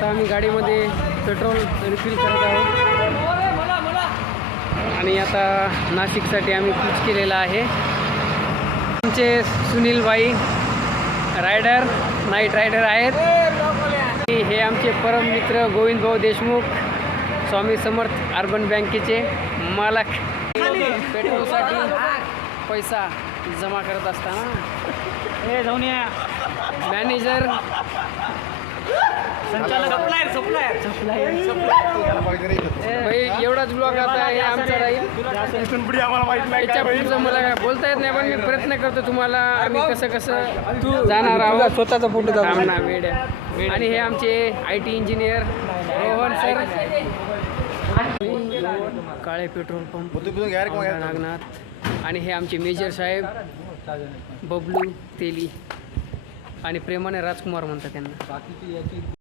आता आम्ही गाडीमध्ये पेट्रोल रिफिल करत आहोत आणि आता नाशिकसाठी आम्ही कूच केलेला आहे. आमचे सुनील भाई रायडर नाईट रायडर आहेत. हे आमचे परम मित्र गोविंद भाऊ देशमुख स्वामी समर्थ अर्बन बँकेचे मालक. पेट्रोलसाठी पैसा जमा करत असताना हे जाऊन या मॅनेजर संचालक भाई एवढाच ब्लॉग आता हे आमचा राहील. याच्या पुढचं मला काय बोलता येत नाही, पण मी प्रयत्न करतो तुम्हाला आम्ही कसं कसं जाणार आहोत. स्वतःचा फोटो आणि हे आमचे IT engineer Rohan sir, Kale petrol pump Nagnath, आणि हे आमचे मेजर साहेब बबलू तेली आणि प्रेमाने राजकुमार म्हणतात त्यांना.